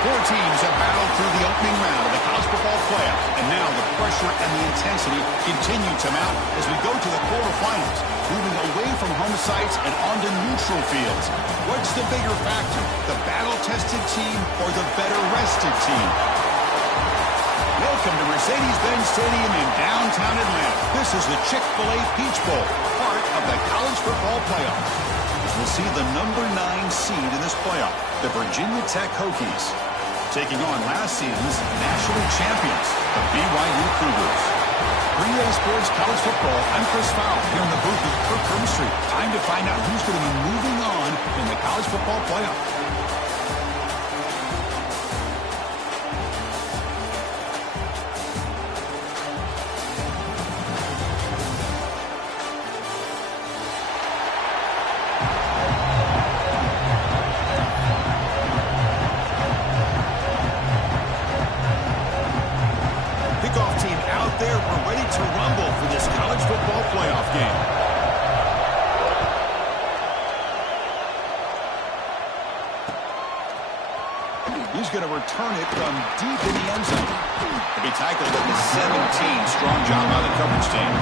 Four teams have battled through the opening round of the college football playoff, and now the pressure and the intensity continue to mount as we go to the quarterfinals, moving away from home sites and onto neutral fields. What's the bigger factor, the battle-tested team or the better-rested team? Welcome to Mercedes-Benz Stadium in downtown Atlanta. This is the Chick-fil-A Peach Bowl, part of the college football playoff. As we'll see the number 9 seed in this playoff, the Virginia Tech Hokies, taking on last season's national champions, the BYU Cougars. 3A Sports College Football, I'm Chris Fowle, here in the booth with Kirk Street. Time to find out who's going to be moving on in the college football playoff. He's going to return it from deep in the end zone. To be tackled at the 17. Strong job by the coverage team.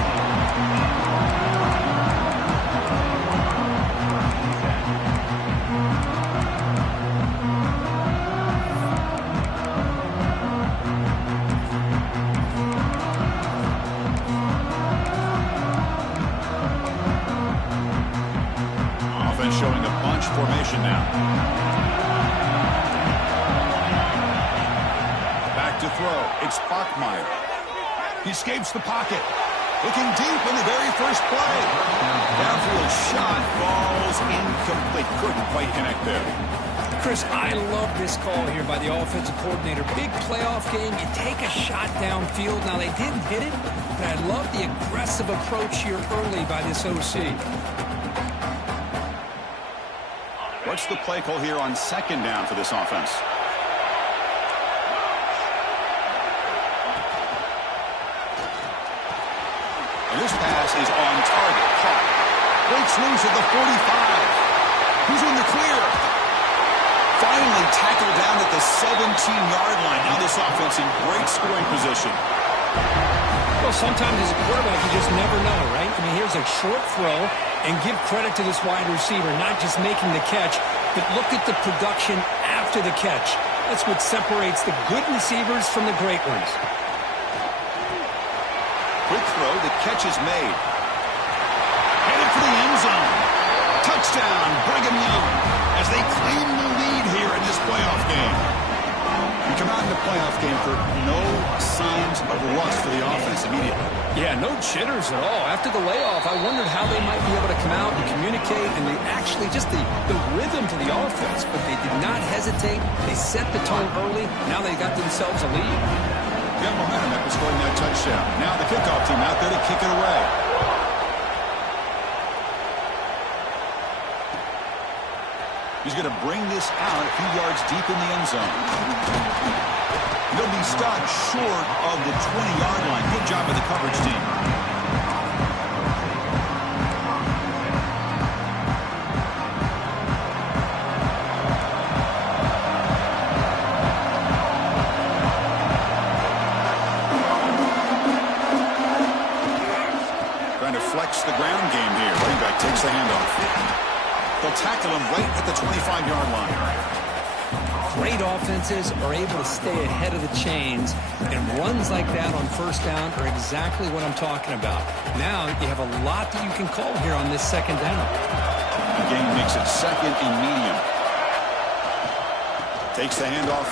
Offense showing a bunch formation now. To throw, it's Bachmeier. He escapes the pocket. Looking deep in the very first play. Downfield shot falls incomplete. Couldn't quite connect there. Chris, I love this call here by the offensive coordinator. Big playoff game. You take a shot downfield. Now, they didn't hit it, but I love the aggressive approach here early by this OC. What's the play call here on second down for this offense? This pass is on target. Caught. Breaks loose at the 45. Who's in the clear? Finally tackled down at the 17-yard line. Now this offense in great scoring position. Well, sometimes as a quarterback, you just never know, right? I mean, here's a short throw, and give credit to this wide receiver, not just making the catch, but look at the production after the catch. That's what separates the good receivers from the great ones. Quick throw, the catch is made. Headed for the end zone. Touchdown, Brigham Young, as they claim the lead here in this playoff game. We come out in the playoff game for no signs of rust for the offense immediately. Yeah, no jitters at all. After the layoff, I wondered how they might be able to come out and communicate, and they actually just the rhythm to the offense, but they did not hesitate. They set the tone early. Now they got themselves a lead. Got momentum after scoring that touchdown. Now the kickoff team out there to kick it away. He's going to bring this out a few yards deep in the end zone. He'll be stopped short of the 20-yard line. Good job by the coverage team. Flex the ground game here. Running back takes the handoff. They'll tackle him right at the 25-yard line. Great offenses are able to stay ahead of the chains, and runs like that on first down are exactly what I'm talking about. Now you have a lot that you can call here on this second down. The game makes it second and medium. Takes the handoff.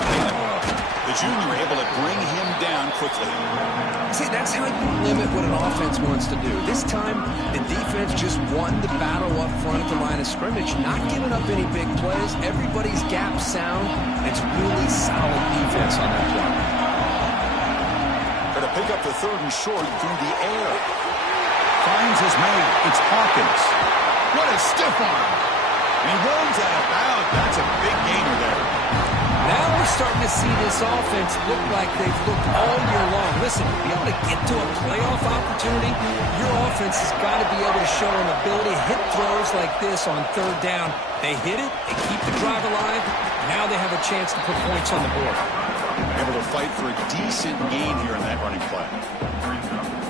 The junior able to bring him down quickly. See, that's how you limit what an offense wants to do. This time, the defense just won the battle up front at the line of scrimmage, not giving up any big plays. Everybody's gap sound. It's really solid defense on that play. Got to pick up the third and short through the air. Finds his mate. It's Hawkins. What a stiff arm. And he rolls out of bounds. That's a big gainer there. Now we're starting to see this offense look like they've looked all year long. Listen, to be able to get to a playoff opportunity, your offense has got to be able to show an ability to hit throws like this on third down. They hit it, they keep the drive alive, Now they have a chance to put points on the board. Able to fight for a decent gain here in that running play.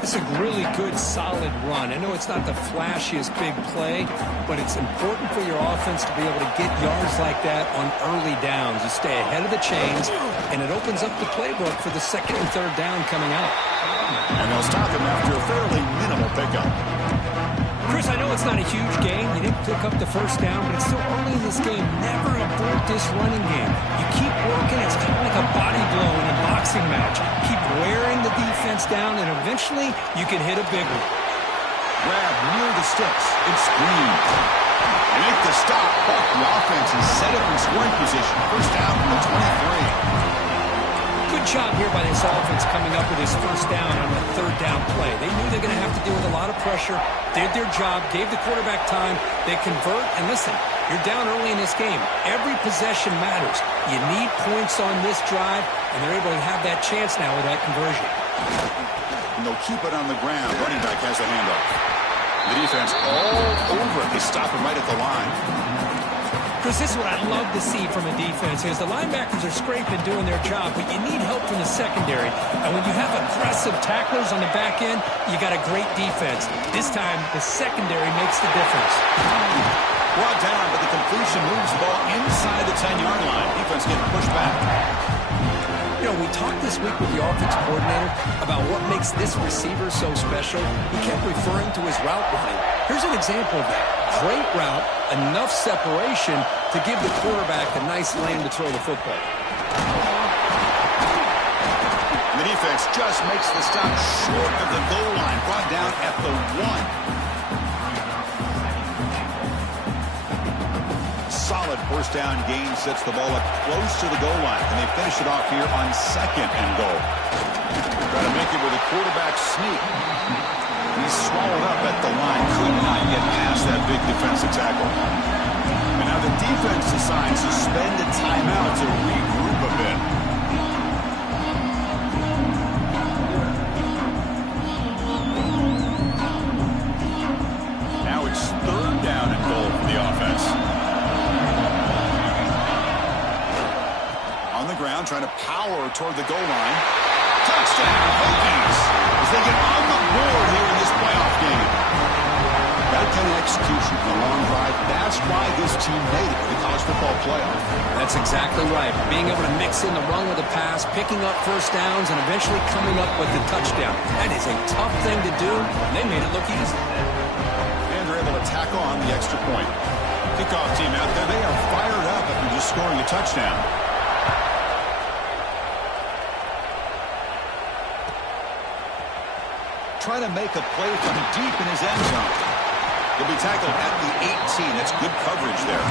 It's a really good, solid run. I know it's not the flashiest big play, but it's important for your offense to be able to get yards like that on early downs. You stay ahead of the chains, and it opens up the playbook for the second and third down coming out. And they'll stop him after a fairly minimal pickup. Chris, I know it's not a huge gain. You didn't pick up the first down, but it's still early in this game. Never abort this running game. You keep working. It's kind of like a body blow in a boxing match. Keep wearing the defense down, and eventually you can hit a big one. Grab near the sticks and screen. They make the stop. Buck the offense and set up in scoring position. First down from the 23. Good job here by this offense coming up with his first down on the third down play. They knew they're going to have to deal with a lot of pressure, did their job, gave the quarterback time, they convert, and listen, you're down early in this game. Every possession matters. You need points on this drive, and they're able to have that chance now with that conversion. And they'll keep it on the ground. Running back has the handoff. The defense all over it. They stop him right at the line. Chris, this is what I love to see from a defense is the linebackers are scraping, doing their job, but you need help from the secondary. And when you have aggressive tacklers on the back end, you got a great defense. This time, the secondary makes the difference. Brought down, but the completion moves the ball inside the 10-yard line. Defense getting pushed back. You know, we talked this week with the offensive coordinator about what makes this receiver so special. He kept referring to his route running. Here's an example of that. Great route, enough separation to give the quarterback a nice lane to throw the football. The defense just makes the stop short of the goal line, brought down at the 1. Solid first down gain sets the ball up close to the goal line, and they finish it off here on second and goal. Try to make it with a quarterback sneak. He's swallowed up at the line, could not get past that big defensive tackle. And now the defense decides to spend a timeout to regroup a bit. Now it's third down and goal for the offense. On the ground, trying to power toward the goal line. Touchdown, Hokies, as they get on the board here in this playoff game. That kind of execution in a long drive, that's why this team made it to the college football playoff. That's exactly right. Being able to mix in the run with the pass, picking up first downs, and eventually coming up with the touchdown. That is a tough thing to do, and they made it look easy. And they're able to tack on the extra point. Kickoff team out there, they are fired up after just scoring a touchdown. Trying to make a play from deep in his end zone. He'll be tackled at the 18. That's good coverage there.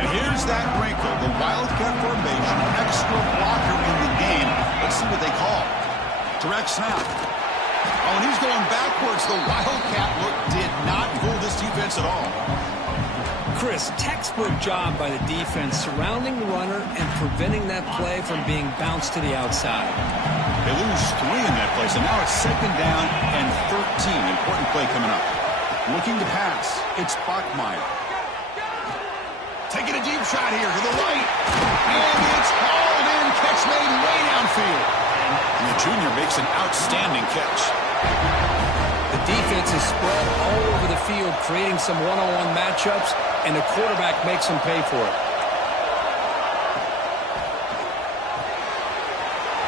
And here's that wrinkle, the Wildcat formation, extra blocker in the game. Let's see what they call. Direct snap. Oh, and he's going backwards. The Wildcat look did not fool this defense at all. Chris, textbook job by the defense surrounding the runner and preventing that play from being bounced to the outside. They lose 3 in that play, so now it's second down and 13. Important play coming up. Looking to pass. It's Bachmeier. Taking a deep shot here to the right. And it's hauled in. Catch made way downfield. And the junior makes an outstanding catch. The defense is spread all over the field, creating some one-on-one matchups, and the quarterback makes them pay for it.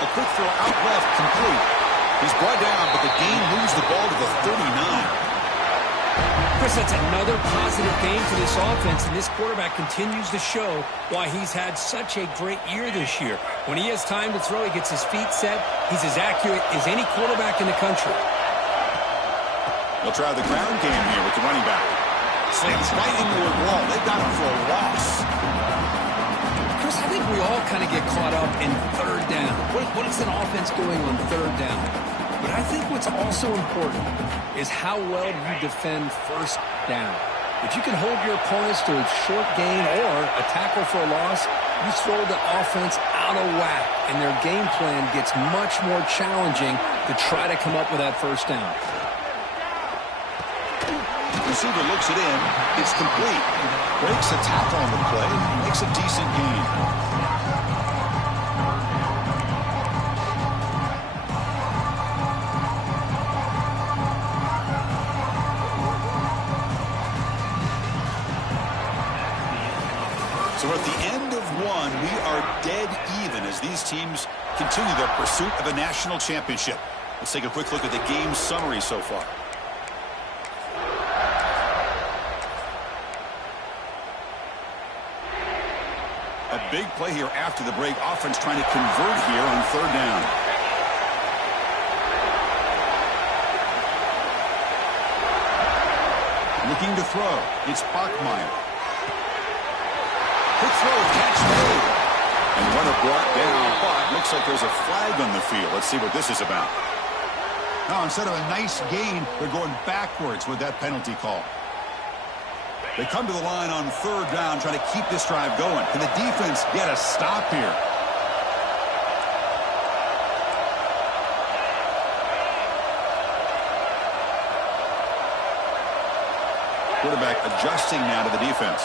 A quick throw out left, complete. He's brought down, but the gain moves the ball to the 39. Chris, that's another positive game for this offense, and this quarterback continues to show why he's had such a great year this year. When he has time to throw, he gets his feet set. He's as accurate as any quarterback in the country. They'll try the ground game here with the running back. Slams right into a wall. They've got him for a loss. Chris, I think we all kind of get caught up in third down. What is an offense doing on third down? But I think what's also important is how well you defend first down. If you can hold your opponents to a short gain or a tackle for a loss, You throw the offense out of whack, and their game plan gets much more challenging to try to come up with that first down. Receiver looks it in. It's complete. Breaks a tackle on the play. Makes a decent gain. So at the end of one, we are dead even as these teams continue their pursuit of a national championship. Let's take a quick look at the game summary so far. A big play here after the break. Offense trying to convert here on third down. Looking to throw. It's Bachmeier. Quick throw, catch made. And runner brought down, but looks like there's a flag on the field. Let's see what this is about. Now, instead of a nice gain, they're going backwards with that penalty call. They come to the line on third down, trying to keep this drive going. Can the defense get a stop here? Quarterback adjusting now to the defense.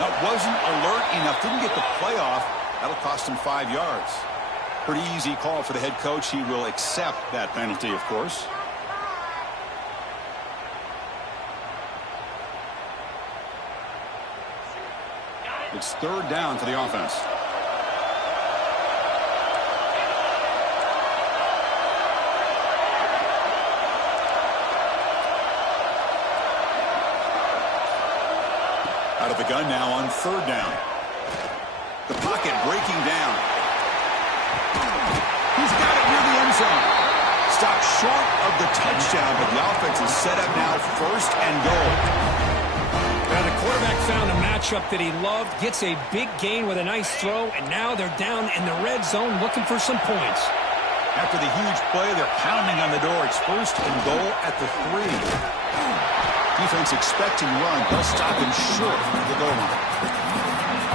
That wasn't alert enough. Didn't get the play off. That'll cost him 5 yards. Pretty easy call for the head coach. He will accept that penalty, of course. It's third down to the offense. Out of the gun now on third down. The pocket breaking down. He's got it near the end zone. Stopped short of the touchdown, but the offense is set up now first and goal. Now the quarterback found a matchup that he loved, gets a big gain with a nice throw, and now they're down in the red zone looking for some points. After the huge play, they're pounding on the door. It's first and goal at the 3. Defense expecting run. They'll stop him short of the goal line.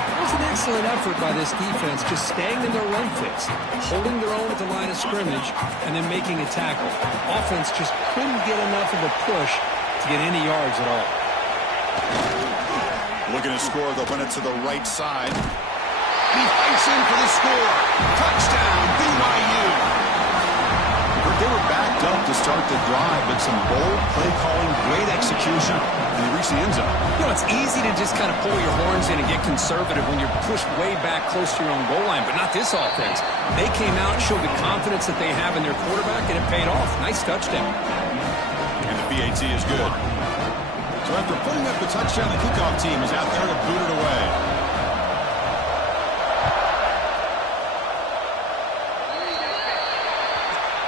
It was an excellent effort by this defense, just staying in their run fix, holding their own at the line of scrimmage, and then making a tackle. Offense just couldn't get enough of a push to get any yards at all. Looking to score, they'll run it to the right side. He fights in for the score. Touchdown, BYU. They were backed up to start the drive, but some bold play calling, great execution, and they reached the end zone. You know, it's easy to just kind of pull your horns in and get conservative when you're pushed way back close to your own goal line, but not this offense. They came out and showed the confidence that they have in their quarterback, and it paid off. Nice touchdown. And the PAT is good. So after putting up the touchdown, the kickoff team is out there to boot it away.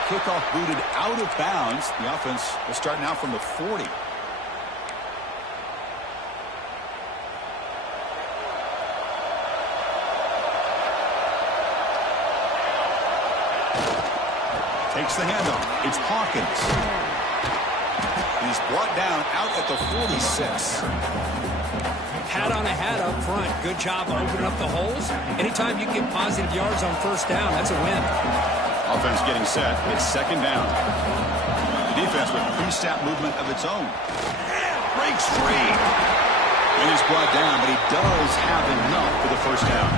Kickoff booted out of bounds. The offense will start now from the 40. Takes the handoff. It's Hawkins. He's brought down out at the 46. Hat on a hat up front. Good job opening up the holes. Anytime you can get positive yards on first down, that's a win. Offense getting set. It's second down. The defense with pre-snap movement of its own. Breaks free. And he's brought down, but he does have enough for the first down.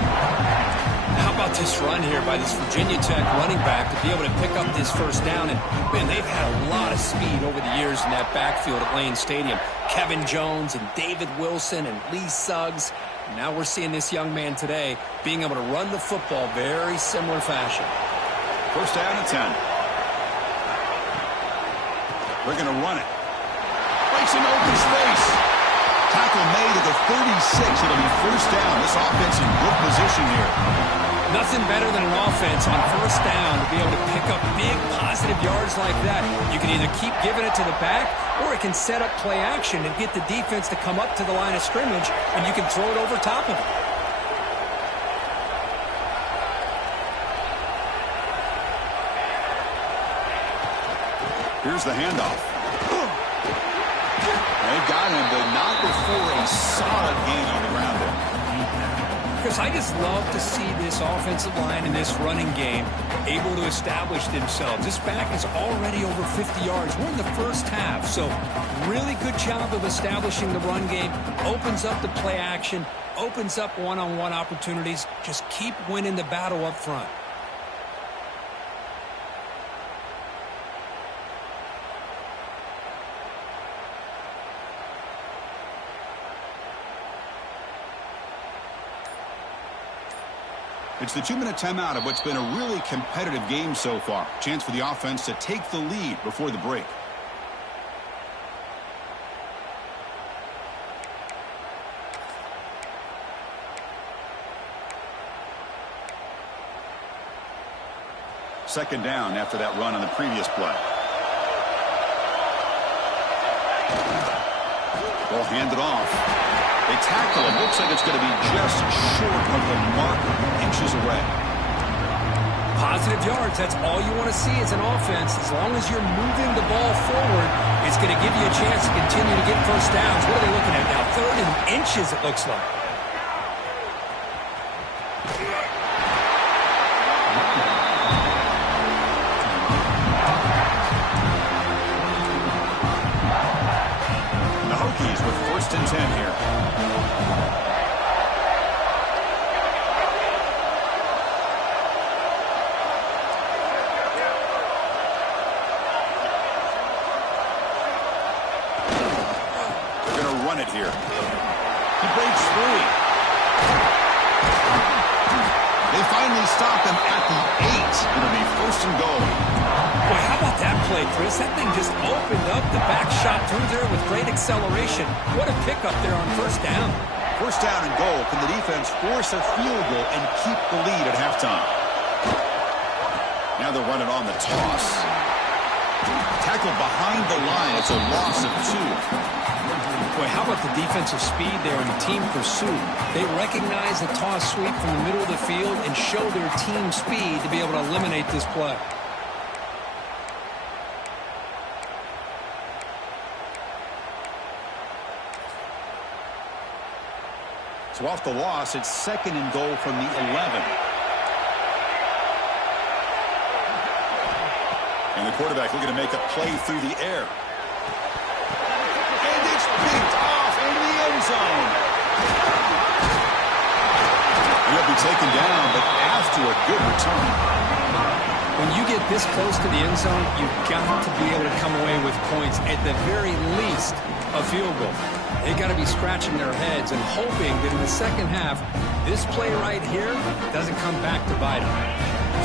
How about this run here by this Virginia Tech running back to be able to pick up this first down? And, man, they've had a lot of speed over the years in that backfield at Lane Stadium. Kevin Jones and David Wilson and Lee Suggs. Now we're seeing this young man today being able to run the football very similar fashion. First down and 10. They're going to run it. Breaks in open space. Tackle made at the 36. It'll be first down. This offense in good position here. Nothing better than an offense on first down to be able to pick up big positive yards like that. You can either keep giving it to the back, or it can set up play action and get the defense to come up to the line of scrimmage, and you can throw it over top of it. Here's the handoff. They got him, but not before a solid gain on the ground there. Chris, I just love to see this offensive line in this running game able to establish themselves. This back is already over 50 yards. We're in the first half, so really good job of establishing the run game. Opens up the play action, opens up one-on-one opportunities. Just keep winning the battle up front. It's the 2-minute timeout of what's been a really competitive game so far. Chance for the offense to take the lead before the break. Second down after that run on the previous play. Ball handed off. They tackle him. Looks like it's going to be just short of the marker, inches away. Positive yards. That's all you want to see as an offense. As long as you're moving the ball forward, it's going to give you a chance to continue to get first downs. What are they looking at now? 3rd and inches, it looks like. The Hokies with 1st and 10 here. Here. He breaks free. They finally stop him at the 8. It'll be 1st and goal. Boy, how about that play, Chris? That thing just opened up. The back shot through there with great acceleration. What a pickup there on 1st down. 1st down and goal. Can the defense force a field goal and keep the lead at halftime? Now they're running on the toss. Tackled behind the line. It's a loss of 2. Boy, how about the defensive speed there in the team pursuit? They recognize the toss sweep from the middle of the field and show their team speed to be able to eliminate this play. So off the loss, it's 2nd and goal from the 11. And the quarterback looking to make a play through the air. Picked off in the end zone. He'll be taken down, but after a good return. When you get this close to the end zone, you've got to be able to come away with points, at the very least, a field goal. They got to be scratching their heads and hoping that in the second half, this play right here doesn't come back to bite them.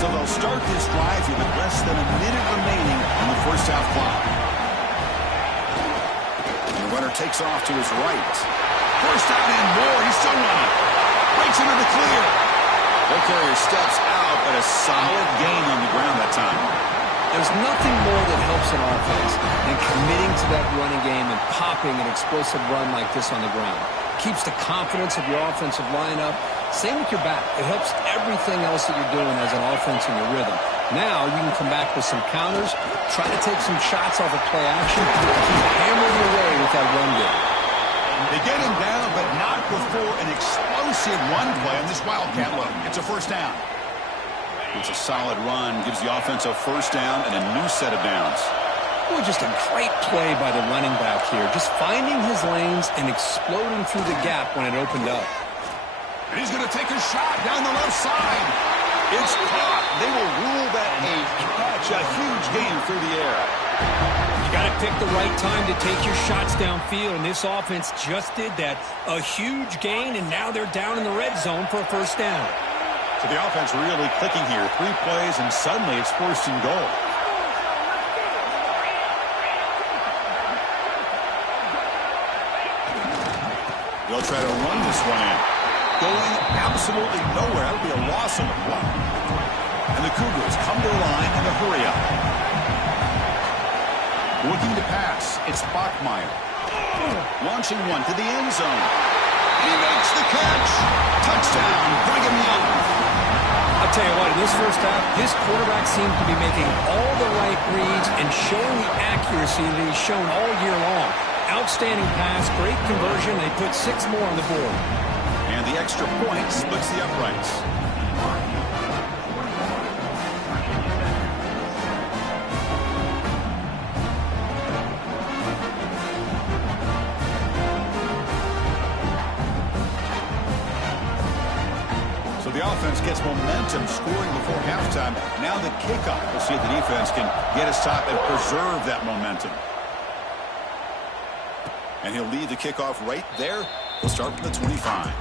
So they'll start this drive with less than a minute remaining in the first half clock. Runner takes off to his right. 1st down and more. He's still running. Breaks into the clear. Ball carrier steps out, but a solid gain on the ground that time. There's nothing more that helps an offense than committing to that running game and popping an explosive run like this on the ground. Keeps the confidence of your offensive line up. Same with your back. It helps everything else that you're doing as an offense in your rhythm. Now you can come back with some counters, try to take some shots off of play action, keep hammering away with that run game. They get him down, but not before an explosive run play on this Wildcat look. It's a 1st down. It's a solid run, gives the offense a 1st down and a new set of downs. Boy, just a great play by the running back here. Just finding his lanes and exploding through the gap when it opened up. And he's going to take a shot down the left side. It's caught. They will rule that a catch, a huge gain through the air. You got to pick the right time to take your shots downfield, and this offense just did that. A huge gain, and now they're down in the red zone for a 1st down. So the offense really clicking here. 3 plays, and suddenly it's 1st and goal. They'll try to run this one in. Going absolutely nowhere. That'll be a loss on the play. And the Cougars come to the line in a hurry up. Looking to pass. It's Bachmeier. Launching one to the end zone. He makes the catch. Touchdown, Brigham Young. I'll tell you what, in this first half, this quarterback seems to be making all the right reads and showing the accuracy that he's shown all year long. Outstanding pass, great conversion. They put 6 more on the board. And the extra point splits the uprights. So the offense gets momentum scoring before halftime. Now the kickoff. We'll see if the defense can get a stop and preserve that momentum. And he'll lead the kickoff right there. We'll start from the 25.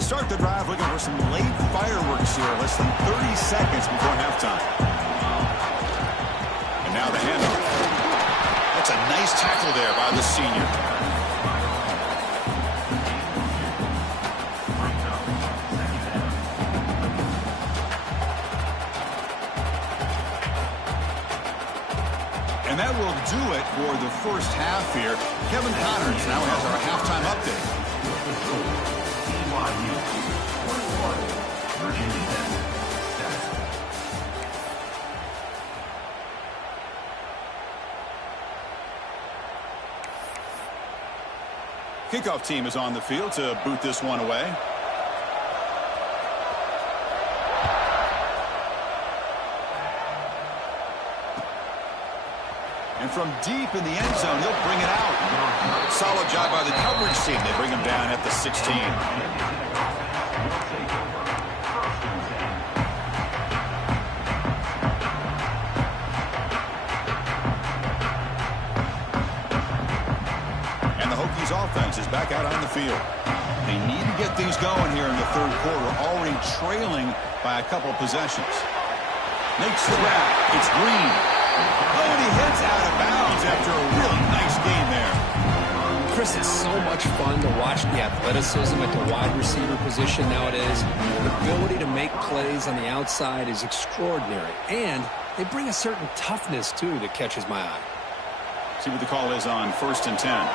Start the drive looking for some late fireworks here, less than 30 seconds before halftime. And now the handoff. That's a nice tackle there by the senior. And that will do it for the first half here. Kevin Connors now has our halftime update. Virginia Tech, 7. Kickoff team is on the field to boot this one away. And from deep in the end zone, he'll bring it out. Solid job by the coverage team. They bring him down at the 16. Offense is back out on the field. They need to get things going here in the third quarter, already trailing by a couple possessions. Makes the grab. It's Green. Oh, and he heads out of bounds after a really nice game there. Chris, it's so much fun to watch the athleticism at the wide receiver position nowadays. The ability to make plays on the outside is extraordinary, and they bring a certain toughness, too, that catches my eye. See what the call is on 1st and 10.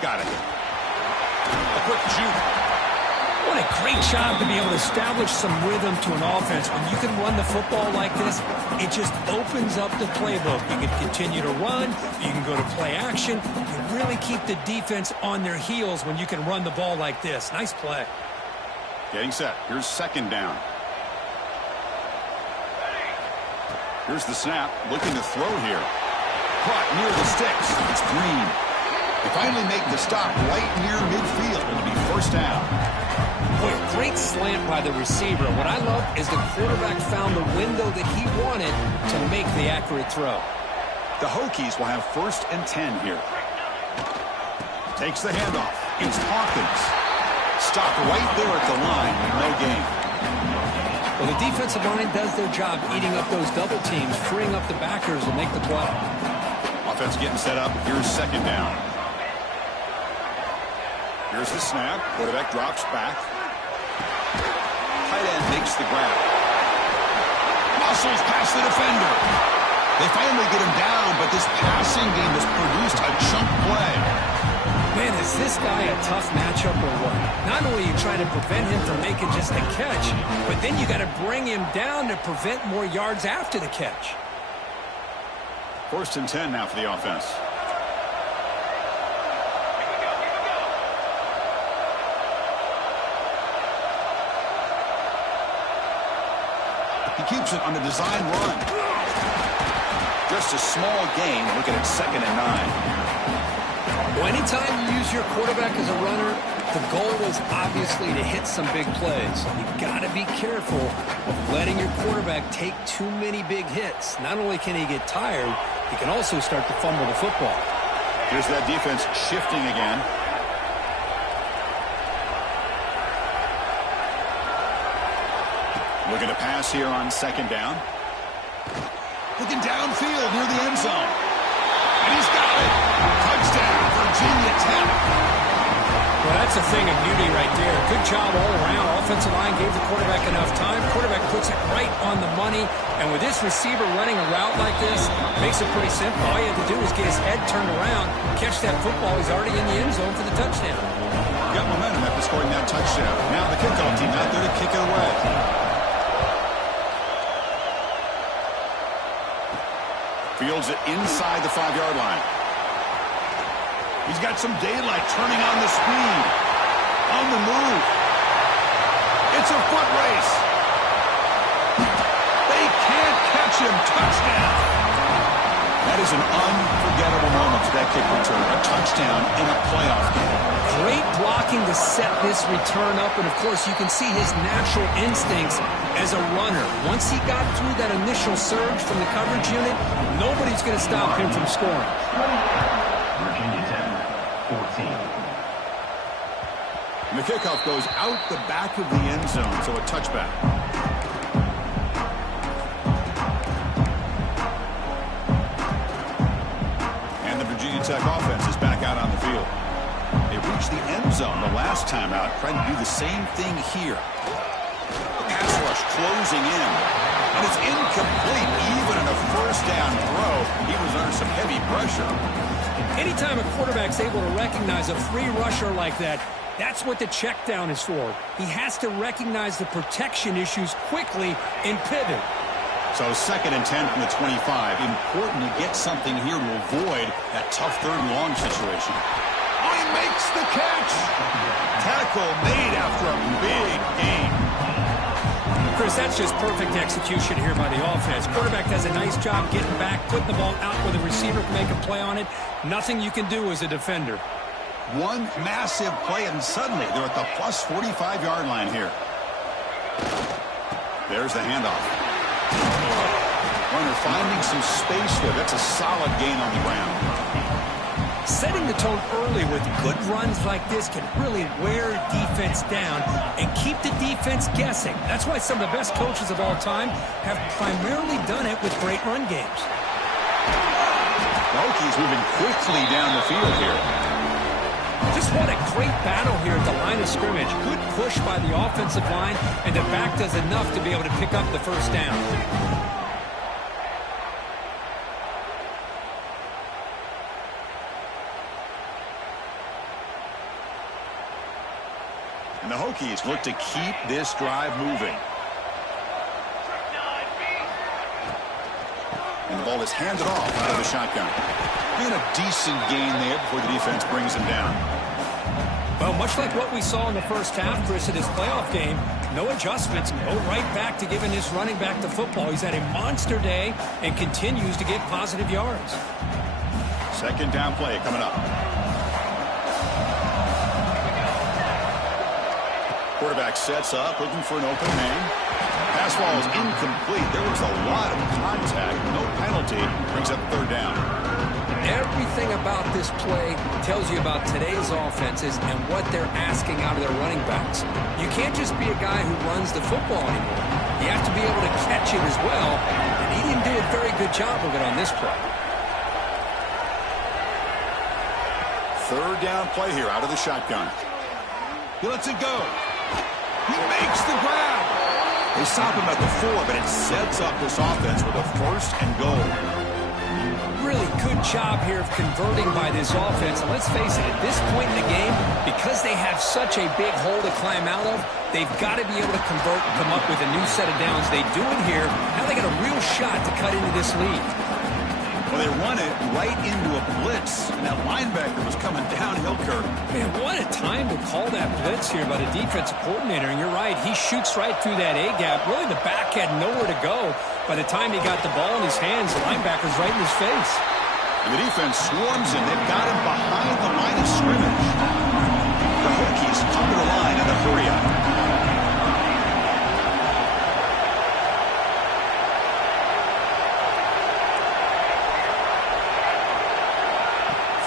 Got it. A quick juke. What a great job to be able to establish some rhythm to an offense. When you can run the football like this, it just opens up the playbook. You can continue to run. You can go to play action. You really keep the defense on their heels when you can run the ball like this. Nice play. Getting set. Here's 2nd down. Here's the snap. Looking to throw here. Caught near the sticks. It's Green. They finally make the stop right near midfield. It'll be 1st down. Boy, a great slant by the receiver. What I love is the quarterback found the window that he wanted to make the accurate throw. The Hokies will have 1st and 10 here. Takes the handoff. It's Hawkins. Stopped right there at the line. No gain. Well, the defensive line does their job eating up those double teams, freeing up the backers to make the play. Offense getting set up. Here's 2nd down. Here's the snap. Quarterback drops back. Tight end makes the grab. Muscles past the defender. They finally get him down, but this passing game has produced a chunk play. Man, is this guy a tough matchup or what? Not only are you trying to prevent him from making just a catch, but then you got to bring him down to prevent more yards after the catch. 1st and 10 now for the offense. He keeps it on the design run. Just a small gain, looking at 2nd and 9. Well, anytime you use your quarterback as a runner, the goal is obviously to hit some big plays. You've got to be careful of letting your quarterback take too many big hits. Not only can he get tired, he can also start to fumble the football. Here's that defense shifting again. Looking to pass here on 2nd down. Looking downfield near the end zone. And he's got it. Touchdown, Virginia Tech. Well, that's a thing of beauty right there. Good job all around. Offensive line gave the quarterback enough time. Quarterback puts it right on the money. And with this receiver running a route like this, makes it pretty simple. All you have to do is get his head turned around, catch that football. He's already in the end zone for the touchdown. Got momentum after scoring that touchdown. Now the kickoff team out there to kick it away. Fields it inside the 5-yard line. He's got some daylight, turning on the speed. On the move. It's a foot race. They can't catch him. Touchdown. That is an unforgettable moment for that kick return. A touchdown in a playoff game. Great blocking to set this return up, and of course you can see his natural instincts as a runner. Once he got through that initial surge from the coverage unit, nobody's going to stop him from scoring. Virginia Tech, 14. And the kickoff goes out the back of the end zone, so a touchback. And the Virginia Tech offense is back out on the field. They reached the end zone the last time out, trying to do the same thing here. The pass rush closing in. And it's incomplete, even in a first down throw. He was under some heavy pressure. Anytime a quarterback's able to recognize a free rusher like that, that's what the check down is for. He has to recognize the protection issues quickly and pivot. So 2nd and 10 from the 25. Important to get something here to avoid that tough 3rd and long situation. Oh, he makes the catch. Tackle made after a big gain. Chris, that's just perfect execution here by the offense. Quarterback does a nice job getting back, putting the ball out where the receiver can make a play on it. Nothing you can do as a defender. One massive play, and suddenly they're at the plus 45-yard line here. There's the handoff. Runner finding some space there. That's a solid gain on the ground. Setting the tone early with good runs like this can really wear defense down and keep the defense guessing. That's why some of the best coaches of all time have primarily done it with great run games. The Hokies moving quickly down the field here. Just what a great battle here at the line of scrimmage. Good push by the offensive line, and the back does enough to be able to pick up the first down. And the Hokies look to keep this drive moving. And the ball is handed off out of the shotgun. And a decent gain there before the defense brings him down. Well, much like what we saw in the first half, Chris, in his playoff game, no adjustments. Go right back to giving his running back the football. He's had a monster day and continues to get positive yards. 2nd down play coming up. Quarterback sets up, looking for an open man. Pass ball is incomplete. There was a lot of contact. No penalty. Brings up 3rd down. Everything about this play tells you about today's offenses and what they're asking out of their running backs. You can't just be a guy who runs the football anymore. You have to be able to catch it as well, and he didn't do a very good job of it on this play. 3rd down play here out of the shotgun. He lets it go. He makes the grab. They stop him at the 4, but it sets up this offense with a 1st and goal. Really good job here of converting by this offense. And let's face it, at this point in the game, because they have such a big hole to climb out of, they've got to be able to convert and come up with a new set of downs. They do it here. Now they got a real shot to cut into this lead. Well, they run it right into a blitz. And that linebacker was coming downhill, Kirk. Man, what a time to call that blitz here by the defensive coordinator. And you're right, he shoots right through that A-gap. Really, the back had nowhere to go. By the time he got the ball in his hands, the linebacker's right in his face. And the defense swarms him. They've got him behind the line of scrimmage. The Hokies come to the line in a hurry-up.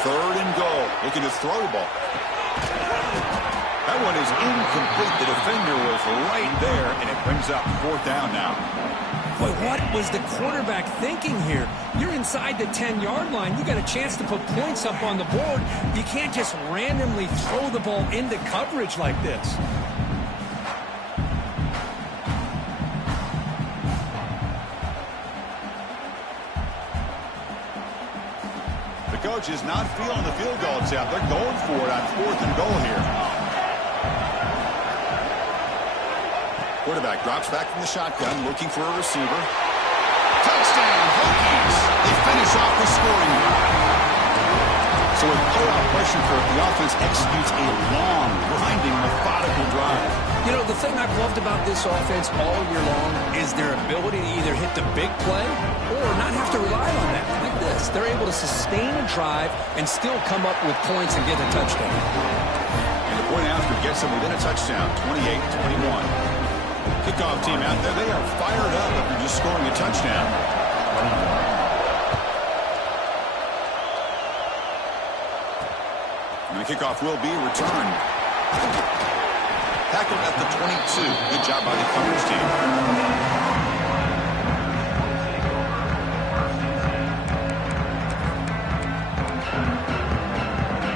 Third and goal. Looking to throw the ball. That one is incomplete. The defender was right there, and it brings up 4th down now. Boy, what was the quarterback thinking here? You're inside the 10-yard line. You got a chance to put points up on the board. You can't just randomly throw the ball into coverage like this. The coach is not feeling the field goal attempt. They're going for it on 4th and goal here. Quarterback drops back from the shotgun, looking for a receiver. Touchdown, Hokies! They finish off the scoring drive. So with blowout pressure for it, the offense executes a long, grinding, methodical drive. You know, the thing I've loved about this offense all year long is their ability to either hit the big play or not have to rely on that. Like this, they're able to sustain a drive and still come up with points and get a touchdown. And the point after gets them within a touchdown, 28-21. Kickoff team out there, they are fired up after just scoring a touchdown. And the kickoff will be returned. Tackled at the 22. Good job by the coverage team.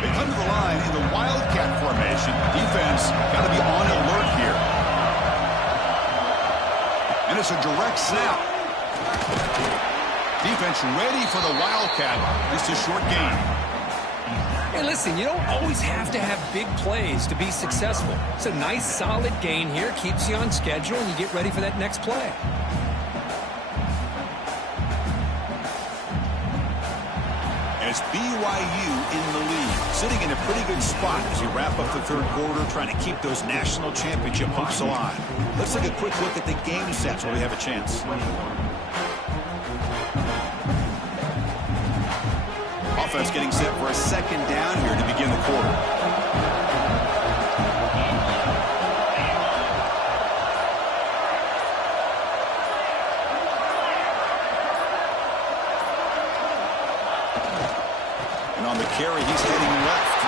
They come to the line in the Wildcat formation. Defense got to be on alert here. And it's a direct snap. Defense ready for the Wildcat. It's a short gain. Hey, listen, you don't always have to have big plays to be successful. It's a nice, solid gain here. Keeps you on schedule, and you get ready for that next play. It's BYU in the lead, sitting in a pretty good spot as you wrap up the third quarter, trying to keep those national championship hopes alive. Let's take a quick look at the game sets where we have a chance. Offense getting set for a second down here to begin the quarter. And on the carry, he's heading left.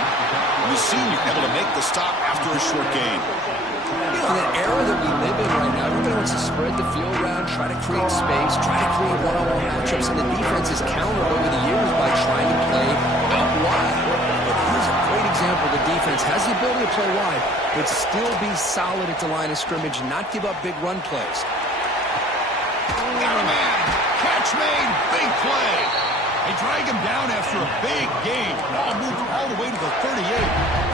And the senior able to make the stop after a short gain. In the era that we live in right now, everybody wants to spread the field around, try to create space, try to create one-on-one matchups, and the defense is countered over the years by trying to play out wide. But here's a great example. The defense has the ability to play wide, but still be solid at the line of scrimmage and not give up big run plays. Got a man. Catch made. Big play. They drag him down after a big gain. Ball moved all the way to the 38.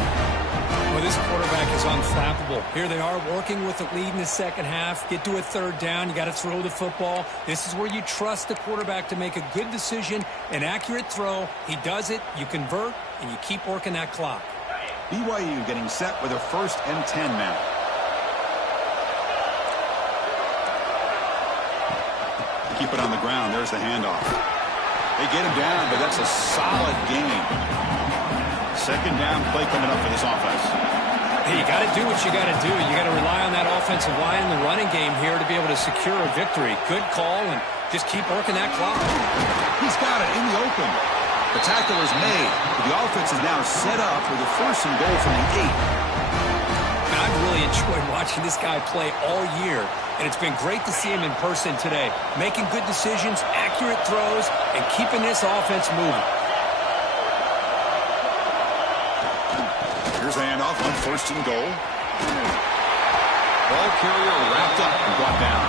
Well, this quarterback is unflappable. Here they are working with the lead in the second half. Get to a third down. You got to throw the football. This is where you trust the quarterback to make a good decision, an accurate throw. He does it. You convert, and you keep working that clock. BYU getting set with a 1st and 10 now. Keep it on the ground. There's the handoff. They get him down, but that's a solid gain. Second down play coming up for this offense. Hey, you got to do what you got to do. You got to rely on that offensive line in the running game here to be able to secure a victory. Good call, and just keep working that clock. He's got it in the open. The tackle is made. The offense is now set up with a 1st and goal from the 8. I've really enjoyed watching this guy play all year, and it's been great to see him in person today, making good decisions, accurate throws, and keeping this offense moving. Here's the handoff on 1st and goal. Ball carrier wrapped up and brought down.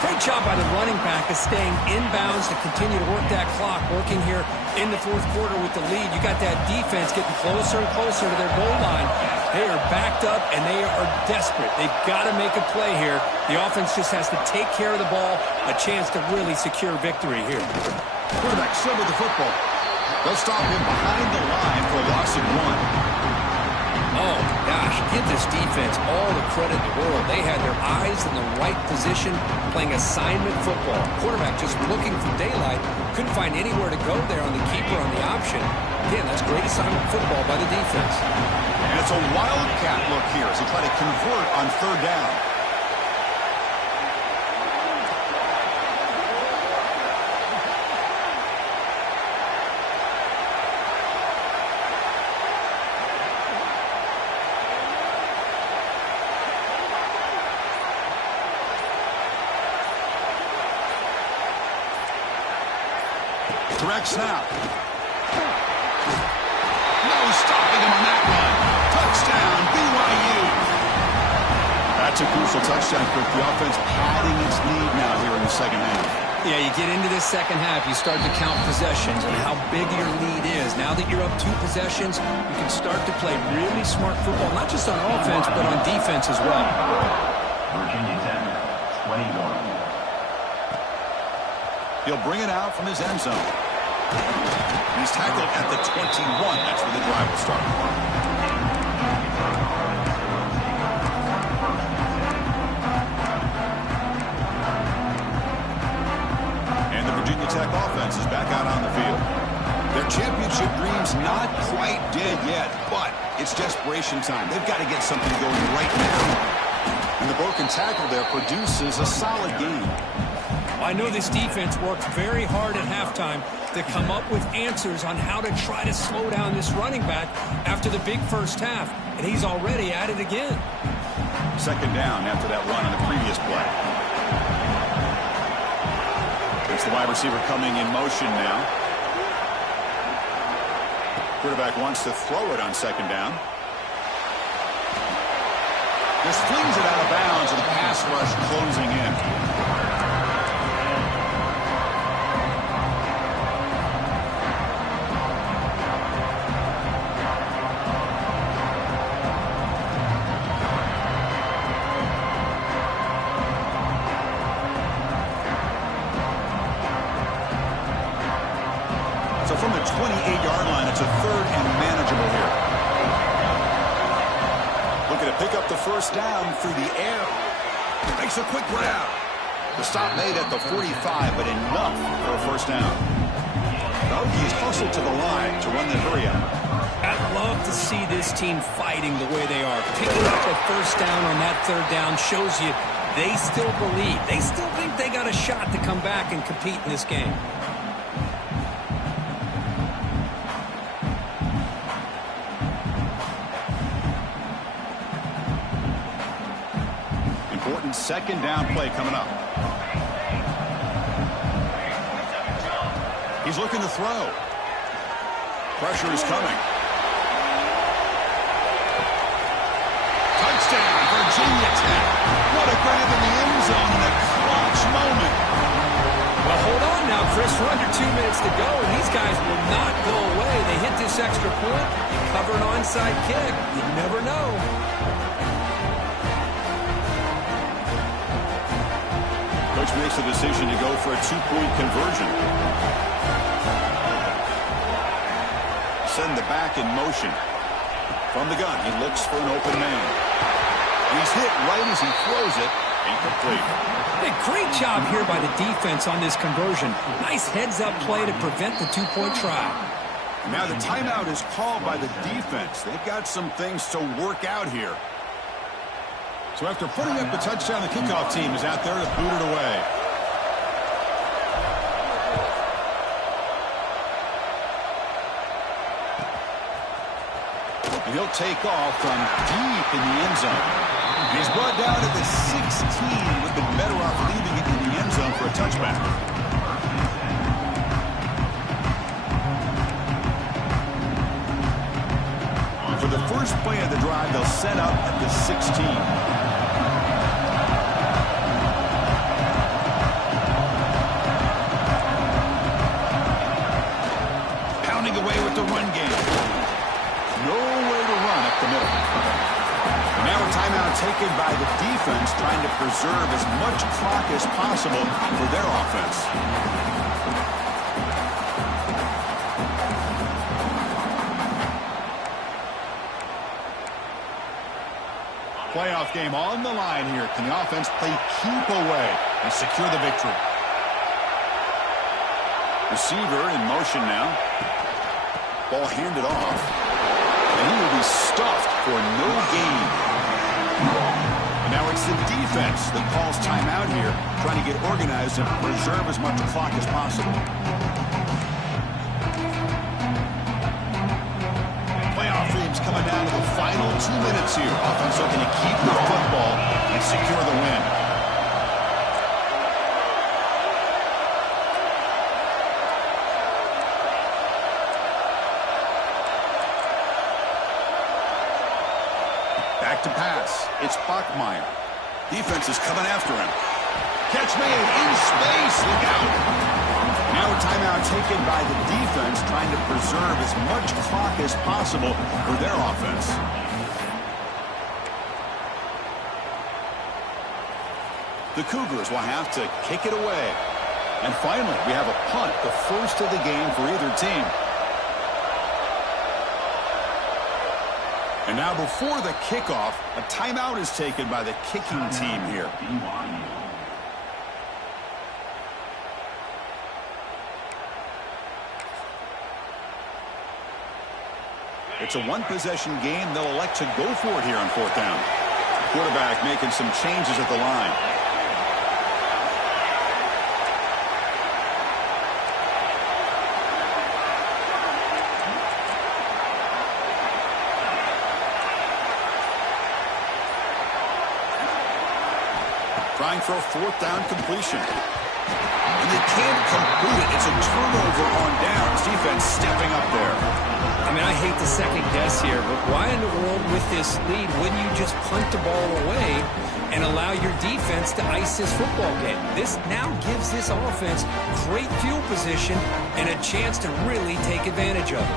Great job by the running back of staying inbounds to continue to work that clock, working here in the fourth quarter with the lead. You got that defense getting closer and closer to their goal line. They are backed up, and they are desperate. They've got to make a play here. The offense just has to take care of the ball, a chance to really secure victory here. Quarterback still with the football. They'll stop him behind the line for a loss of 1. Oh, gosh, give this defense all the credit in the world. They had their eyes in the right position, playing assignment football. Quarterback just looking for daylight. Couldn't find anywhere to go there on the keeper on the option. Again, that's great assignment football by the defense. And it's a wildcat look here as they try to convert on 3rd down. Direct snap. No stopping him on that one. Touchdown, BYU. That's a crucial touchdown, Kirk. The offense padding its lead now here in the second half. Yeah, you get into this second half, you start to count possessions and how big your lead is. Now that you're up 2 possessions, you can start to play really smart football, not just on offense, but on defense as well. Virginia Tech, 21. He'll bring it out from his end zone. He's tackled at the 21. That's where the drive will start. And the Virginia Tech offense is back out on the field. Their championship dream's not quite dead yet, but it's desperation time. They've got to get something going right now. And the broken tackle there produces a solid game. I know this defense worked very hard at halftime to come up with answers on how to try to slow down this running back after the big first half, and he's already at it again. Second down after that run on the previous play. It's the wide receiver coming in motion now. Quarterback wants to throw it on second down. Just flings it out of bounds, and the pass rush closing in. So from the 28-yard line, it's a third and manageable here. Looking to pick up the first down through the air. Makes a quick grab. The stop made at the 45, but enough for a first down. He's hustled to the line to run the hurry up. I'd love to see this team fighting the way they are. Picking up a first down on that third down shows you they still believe. They still think they got a shot to come back and compete in this game. Important second down play coming up. He's looking to throw. Pressure is coming. Touchdown, Virginia Tech. What a grab in the end zone in a clutch moment. Well, hold on now, Chris. We're under 2 minutes to go, and these guys will not go away. They hit this extra point, cover an onside kick. You never know. Coach makes the decision to go for a 2-point conversion. Send the back in motion. From the gun, he looks for an open man. He's hit right as he throws it. Incomplete. Hey, great job here by the defense on this conversion. Nice heads-up play to prevent the 2-point try. Now the timeout is called by the defense. They've got some things to work out here. So after putting up the touchdown, the kickoff team is out there to boot it away. And he'll take off from deep in the end zone. He's brought down to the 16. Would have been better off leaving it in the end zone for a touchback. For the first play of the drive, they'll set up at the 16. Away with the run game. Nowhere to run up the middle. Now a timeout taken by the defense, trying to preserve as much clock as possible for their offense. Playoff game on the line here. Can the offense play keep away and secure the victory? Receiver in motion now. Ball handed off, and he will be stuffed for no gain. And now it's the defense that calls timeout here, trying to get organized and preserve as much clock as possible. Playoff dreams coming down to the final 2 minutes here. Offense looking to keep the football and secure the win. back to pass. It's Bachmeier. Defense is coming after him. Catch made in space. Look out. Now a timeout taken by the defense, trying to preserve as much clock as possible for their offense. The Cougars will have to kick it away. And finally, we have a punt, the first of the game for either team. And now before the kickoff, a timeout is taken by the kicking team here. It's a one-possession game. They'll elect to go for it here on fourth down. Quarterback making some changes at the line. Trying for a fourth down completion. And they can't complete it. It's a turnover on downs. Defense stepping up there. I mean, I hate to second guess here, but why in the world with this lead wouldn't you just punt the ball away and allow your defense to ice this football game? This now gives this offense great field position and a chance to really take advantage of it.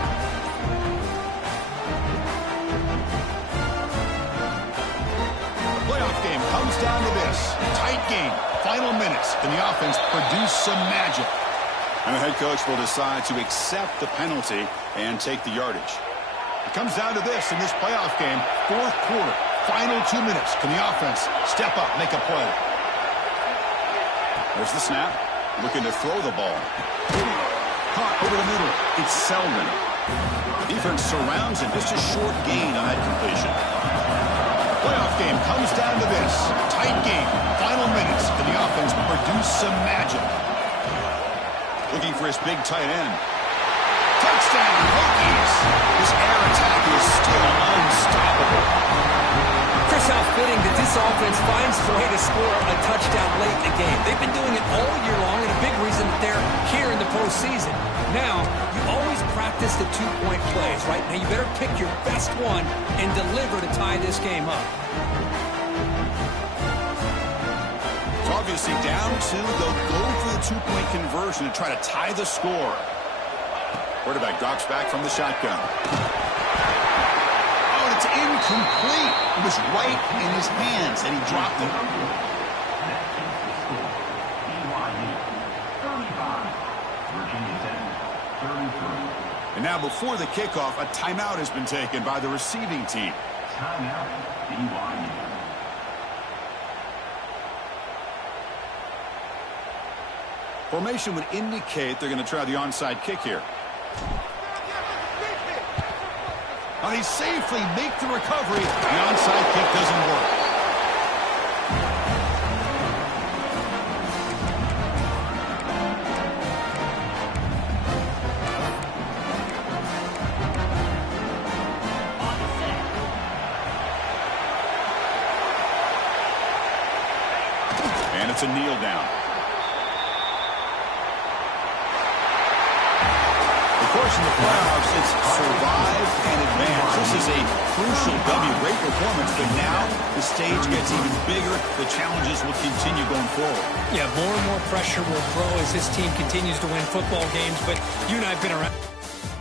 The playoff game comes down to this. Tight game. Final minutes. Can the offense produce some magic? And the head coach will decide to accept the penalty and take the yardage. It comes down to this in this playoff game. Fourth quarter, final 2 minutes. Can the offense step up, make a play? There's the snap. Looking to throw the ball. Caught over the middle. It's Selden. Defense surrounds him. Just a short gain on that completion. Playoff game comes down to this. Tight game. Final minutes. Can the offense produce some magic? Looking for his big tight end. Touchdown, Hokies! This air attack is still unstoppable. Chris, how fitting that this offense finds a way to score a touchdown late in the game. They've been doing it all year long, and a big reason that they're here in the postseason. Now, you always practice the two-point plays, right? Now, you better pick your best one and deliver to tie this game up. Obviously down two. They'll go for the two-point conversion to try to tie the score. Quarterback drops back from the shotgun. Oh, and it's incomplete. It was right in his hands, and he dropped it. Virginia Tech, 33. And now before the kickoff, a timeout has been taken by the receiving team. Timeout, BYU. Formation would indicate they're going to try the onside kick here. And they safely make the recovery. The onside kick doesn't work. And it's a kneel down. Of course, in the playoffs, it's survive and advance. This is a crucial W. Great performance, but now the stage gets even bigger. The challenges will continue going forward. Yeah, more and more pressure will grow as this team continues to win football games, but you and I have been around.